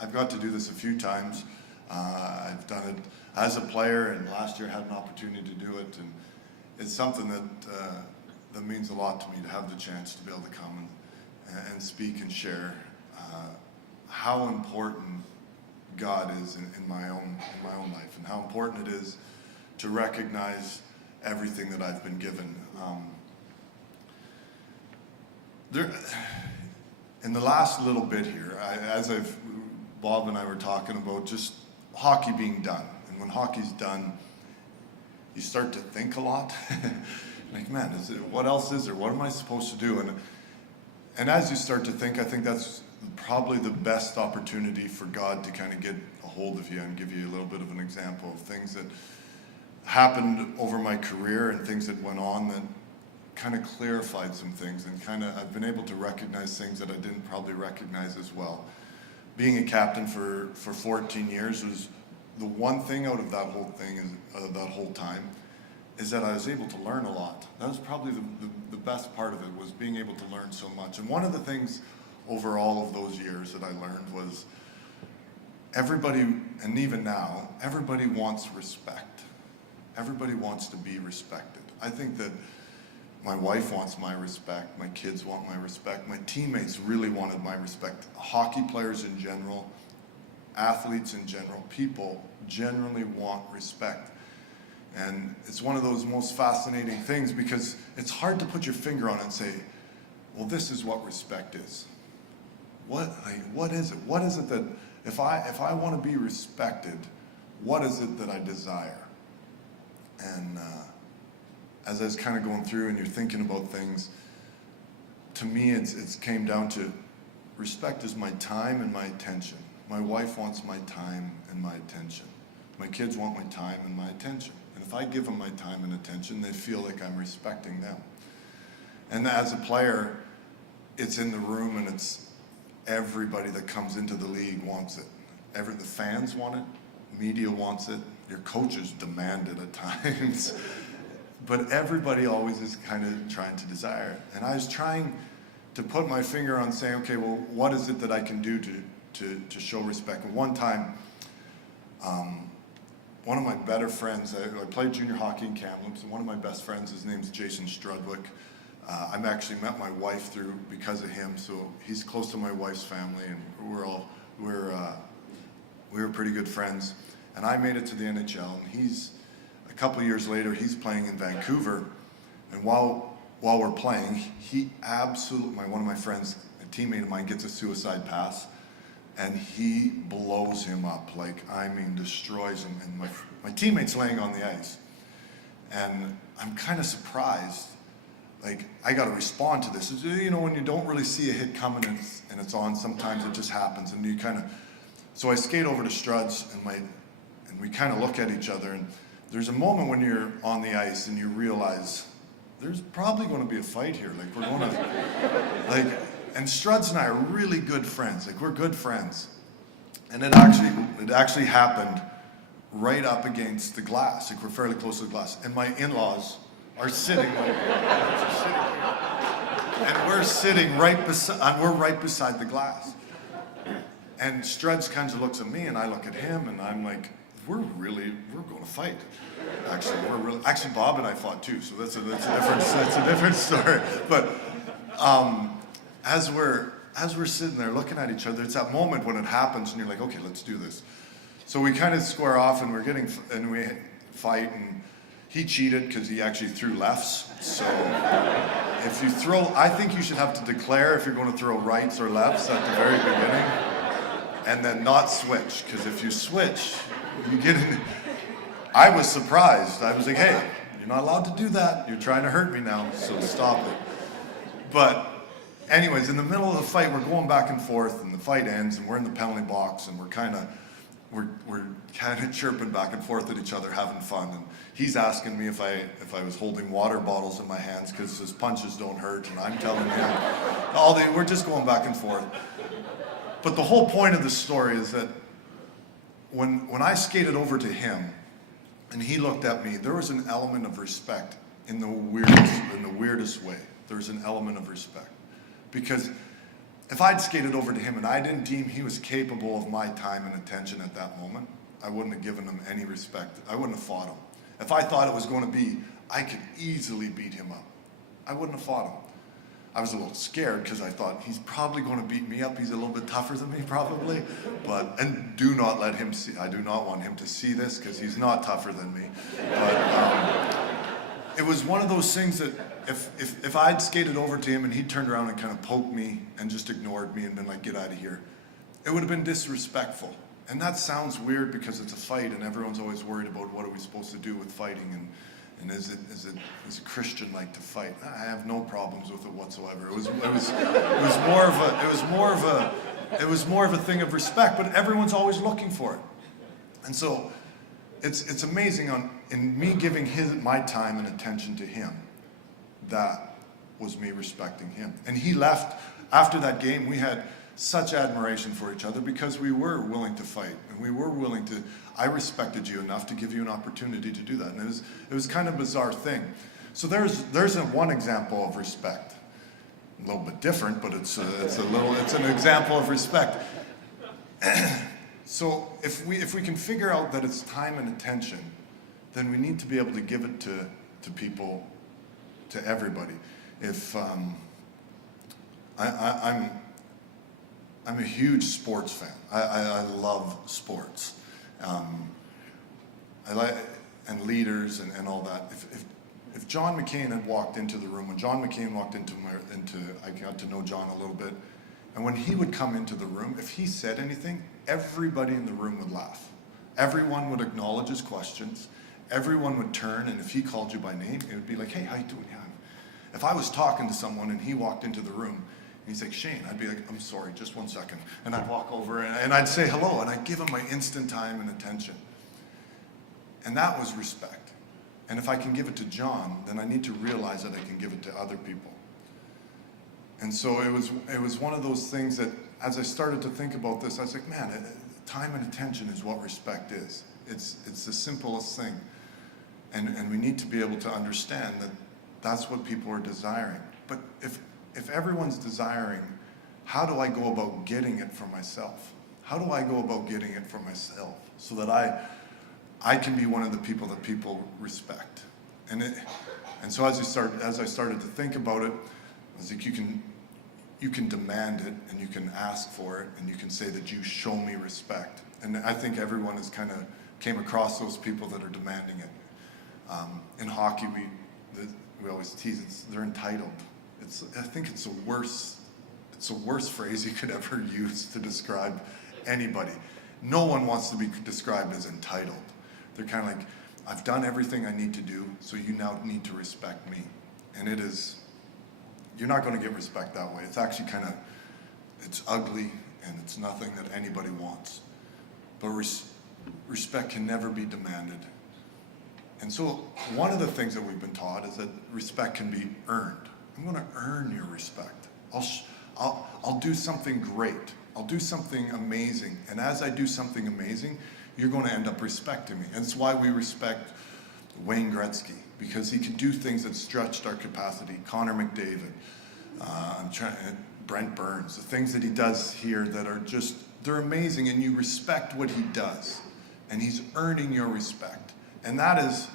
I've got to do this a few times. I've done it as a player, and last year had an opportunity to do it, and it's something that means a lot to me to have the chance to be able to come and speak and share how important God is in my own life, and how important it is to recognize everything that I've been given. In the last little bit here, Bob and I were talking about just hockey being done, and when hockey's done, you start to think a lot. Like, man, what else is there? What am I supposed to do? And as you start to think, I think that's probably the best opportunity for God to kind of get a hold of you and give you a little bit of an example of things that happened over my career and things that went on that kind of clarified some things, and kind of I've been able to recognize things that I didn't probably recognize as well. Being a captain for 14 years was the one thing out of that whole thing, that whole time, is that I was able to learn a lot. That was probably the best part of it, was being able to learn so much. And one of the things over all of those years that I learned was everybody, and even now, everybody wants respect. Everybody wants to be respected. I think that my wife wants my respect, my kids want my respect, my teammates really wanted my respect. Hockey players in general, athletes in general, people generally want respect. And it's one of those most fascinating things, because it's hard to put your finger on it and say, well, this is what respect is. What is it? What is it that, if I want to be respected, what is it that I desire? And as I was kind of going through and you're thinking about things, to me it's came down to respect is my time and my attention. My wife wants my time and my attention. My kids want my time and my attention. And if I give them my time and attention, they feel like I'm respecting them. And as a player, it's in the room, and it's everybody that comes into the league wants it. The fans want it, media wants it, your coaches demand it at times. But everybody always is kind of trying to desire it. And I was trying to put my finger on saying, okay, well, what is it that I can do to show respect? And one time, one of my better friends, I played junior hockey in Kamloops, and one of my best friends, his name's Jason Strudwick. I've actually met my wife through because of him, so he's close to my wife's family, and we were pretty good friends. And I made it to the NHL, and a couple of years later, he's playing in Vancouver, and while we're playing, he absolutely, one of my friends, a teammate of mine, gets a suicide pass, and he blows him up, like, I mean, destroys him, and my teammate's laying on the ice, and I'm kind of surprised, like, I got to respond to this. You know, when you don't really see a hit coming and it's on, sometimes it just happens, and you kind of, so I skate over to Struds, and we kind of look at each other, and there's a moment when you're on the ice and you realize there's probably going to be a fight here. Like, we're going to, and Struds and I are really good friends. Like, we're good friends. And it actually happened right up against the glass. Like, we're fairly close to the glass. And my in-laws are sitting like, and we're sitting right beside the glass. And Struds kind of looks at me, and I look at him, and I'm like, we're going to fight. Actually, Bob and I fought too, so that's a different story. But as we're sitting there looking at each other, it's that moment when it happens, and you're like, okay, let's do this. So we kind of square off, and we fight, and he cheated because he actually threw lefts. So if you throw, I think you should have to declare if you're going to throw rights or lefts at the very beginning, and then not switch, because if you switch, you get in. I was surprised. I was like, hey, you're not allowed to do that. You're trying to hurt me now, so stop it. But anyways, in the middle of the fight, we're going back and forth, and the fight ends, and we're in the penalty box, and we're kind of chirping back and forth at each other, having fun. And he's asking me if I was holding water bottles in my hands because his punches don't hurt, and I'm telling him, we're just going back and forth. But the whole point of the story is that when I skated over to him and he looked at me, there was an element of respect in the weirdest way. There's an element of respect, because if I'd skated over to him and I didn't deem he was capable of my time and attention at that moment, I wouldn't have given him any respect. I wouldn't have fought him. If I thought it was going to be, I could easily beat him up, I wouldn't have fought him. I was a little scared because I thought he's probably going to beat me up. He's a little bit tougher than me probably, and do not let him see, I do not want him to see this because he's not tougher than me. But it was one of those things that if I'd skated over to him and he turned around and kind of poked me and just ignored me and been like, get out of here, it would have been disrespectful. And that sounds weird because it's a fight and everyone's always worried about what are we supposed to do with fighting and is a Christian like to fight? I have no problems with it whatsoever. It was more of a thing of respect, but everyone's always looking for it. And so it's amazing in me giving my time and attention to him, that was me respecting him. And he left after that game. We had such admiration for each other because we were willing to fight and we were willing to. I respected you enough to give you an opportunity to do that, and it was kind of a bizarre thing. So there's one example of respect, a little bit different, but it's an example of respect. So if we can figure out that it's time and attention, then we need to be able to give it to people, to everybody. If I'm a huge sports fan. I love sports. I like, and leaders and all that. If John McCain had walked into the room, when John McCain walked into I got to know John a little bit, and when he would come into the room, if he said anything, everybody in the room would laugh. Everyone would acknowledge his questions. Everyone would turn, and if he called you by name, it would be like, hey, how you doing? Yeah. If I was talking to someone and he walked into the room, and he's like, Shane, I'd be like, I'm sorry, just 1 second. And I'd walk over and I'd say hello, and I'd give him my instant time and attention. And that was respect. And if I can give it to John, then I need to realize that I can give it to other people. And so it was one of those things that as I started to think about this, I was like, man, time and attention is what respect is. It's the simplest thing. And we need to be able to understand that that's what people are desiring. But if everyone's desiring, how do I go about getting it for myself? How do I go about getting it for myself so that I can be one of the people that people respect? And so as I started to think about it, I was like, you can demand it and you can ask for it and you can say that you show me respect. And I think everyone has kind of came across those people that are demanding it. In hockey, we always tease they're entitled. I think it's the worst phrase you could ever use to describe anybody. No one wants to be described as entitled. They're kind of like, I've done everything I need to do, so you now need to respect me. And you're not going to get respect that way. It's actually it's ugly and it's nothing that anybody wants. But respect can never be demanded. And so one of the things that we've been taught is that respect can be earned. I'm going to earn your respect. I'll do something great. I'll do something amazing. And as I do something amazing, you're going to end up respecting me. And it's why we respect Wayne Gretzky, because he can do things that stretched our capacity. Connor McDavid, Brent Burns, the things that he does here that are they're amazing, and you respect what he does. And he's earning your respect. And that is,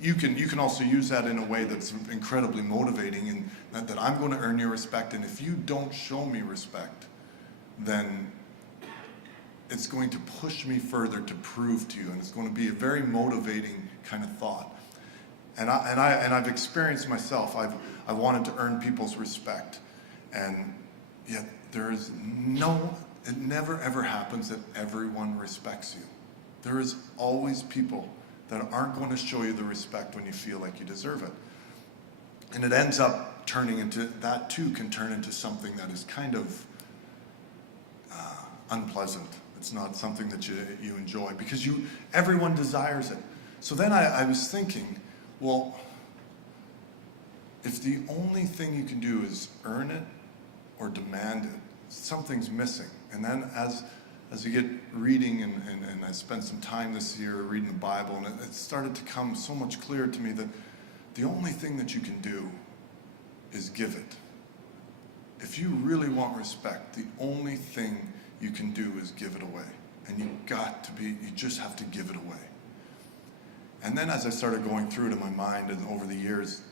you can also use that in a way that's incredibly motivating, and that I'm going to earn your respect, and if you don't show me respect, then it's going to push me further to prove to you, and it's going to be a very motivating kind of thought. And I've experienced myself. I've wanted to earn people's respect, and yet it never ever happens that everyone respects you. There is always people that aren't going to show you the respect when you feel like you deserve it. And it ends up turning into, that too can turn into something that is kind of unpleasant. It's not something that you enjoy because everyone desires it. So then I was thinking, well, if the only thing you can do is earn it or demand it, something's missing. And then as you get reading, and I spent some time this year reading the Bible, and it started to come so much clearer to me that the only thing that you can do is give it. if you really want respect, the only thing you can do is give it away. And you just have to give it away. And then as I started going through it in my mind and over the years,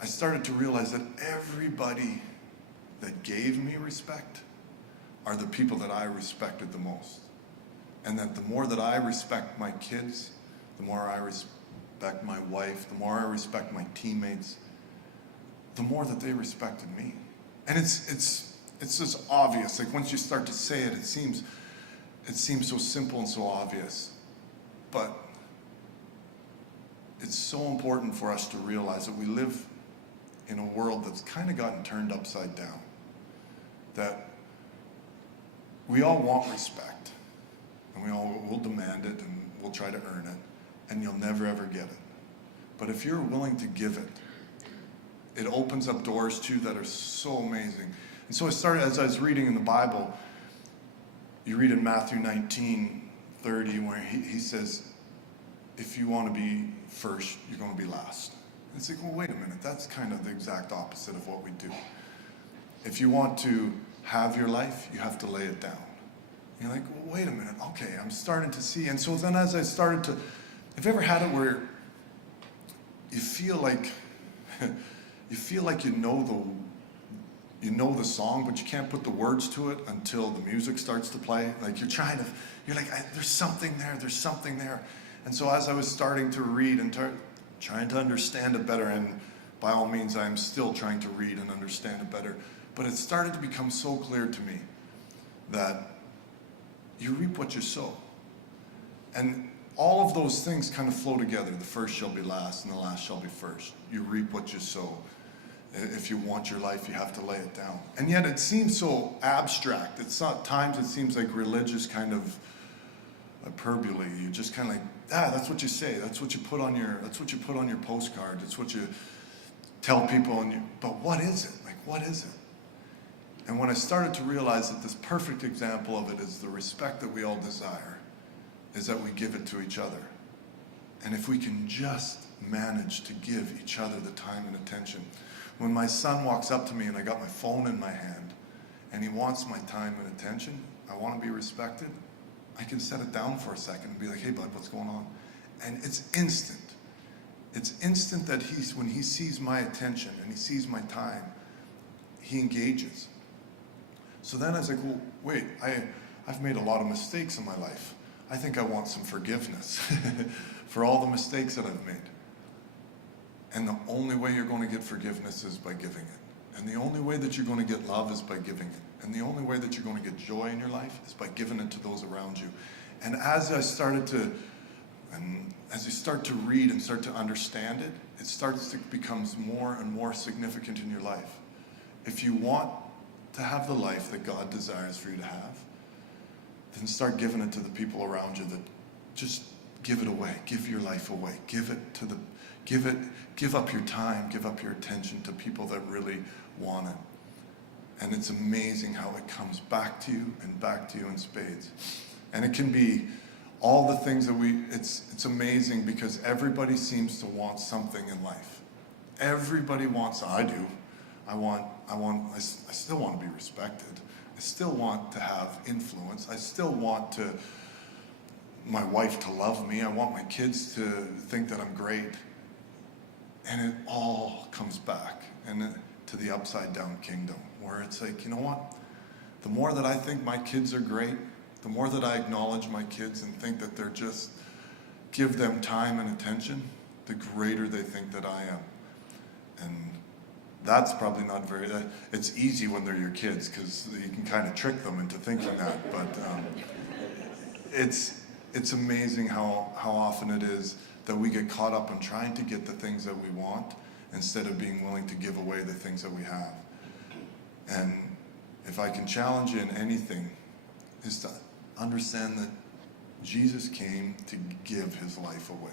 I started to realize that everybody that gave me respect are the people that I respected the most. And that the more that I respect my kids, the more I respect my wife, the more I respect my teammates, the more that they respected me. And it's just obvious. Like once you start to say it, it seems so simple and so obvious. But it's so important for us to realize that we live in a world that's kind of gotten turned upside down. That we all want respect, and we all will demand it, and we'll try to earn it, and you'll never ever get it. But if you're willing to give it, it opens up doors to you that are so amazing. And so as I was reading in the Bible, you read in Matthew 19:30, where he says, if you want to be first, you're going to be last. And it's like, well, wait a minute, that's kind of the exact opposite of what we do. If you want to have your life, you have to lay it down. And you're like, well, wait a minute, okay, I'm starting to see. And so then as I started to, have you ever had it where you feel like you know the song, but you can't put the words to it until the music starts to play? Like you're like, there's something there. And so as I was starting to read and trying to understand it better, and by all means, I'm still trying to read and understand it better, but it started to become so clear to me that you reap what you sow. And all of those things kind of flow together. The first shall be last, and the last shall be first. You reap what you sow. If you want your life, you have to lay it down. And yet it seems so abstract. At times it seems like religious kind of hyperbole. You just kind of like, that's what you say. That's what you put on your postcard. It's what you tell people. But what is it? Like, what is it? And when I started to realize that this perfect example of it is the respect that we all desire, is that we give it to each other. And if we can just manage to give each other the time and attention. When my son walks up to me and I got my phone in my hand and he wants my time and attention, I want to be respected, I can set it down for a second and be like, hey bud, what's going on? And it's instant. It's instant that when he sees my attention and he sees my time, he engages. So then I was like, well, wait, I've made a lot of mistakes in my life. I think I want some forgiveness for all the mistakes that I've made. And the only way you're going to get forgiveness is by giving it. And the only way that you're going to get love is by giving it. And the only way that you're going to get joy in your life is by giving it to those around you. And as you start to read and start to understand it, it starts to become more and more significant in your life. If you want to have the life that God desires for you to have, then start giving it to the people around you. That just give it away. Give your life away. Give up your time, give up your attention to people that really want it. And it's amazing how it comes back to you in spades. And it can be all the things that it's amazing because everybody seems to want something in life. Everybody wants, I do. I still want to be respected. I still want to have influence. I still want my wife to love me. I want my kids to think that I'm great. And it all comes back to the upside down kingdom, where it's like, you know what? The more that I think my kids are great, the more that I acknowledge my kids and think that they're just, give them time and attention, the greater they think that I am. And that's probably not it's easy when they're your kids because you can kind of trick them into thinking that, but it's amazing how often it is that we get caught up in trying to get the things that we want instead of being willing to give away the things that we have. And if I can challenge you in anything, is to understand that Jesus came to give his life away.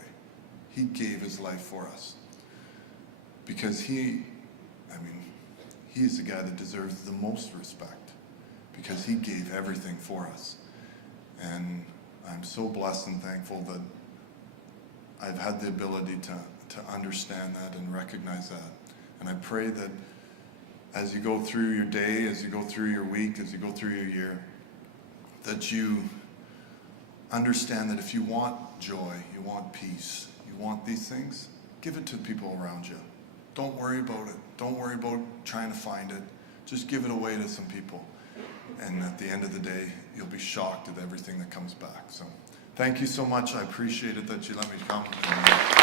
He gave his life for us. Because he is the guy that deserves the most respect. Because he gave everything for us. And I'm so blessed and thankful that I've had the ability to understand that and recognize that. And I pray that as you go through your day, as you go through your week, as you go through your year, that you understand that if you want joy, you want peace, you want these things, give it to people around you. Don't worry about it. Don't worry about trying to find it. Just give it away to some people. And at the end of the day, you'll be shocked at everything that comes back. So thank you so much. I appreciate it that you let me come.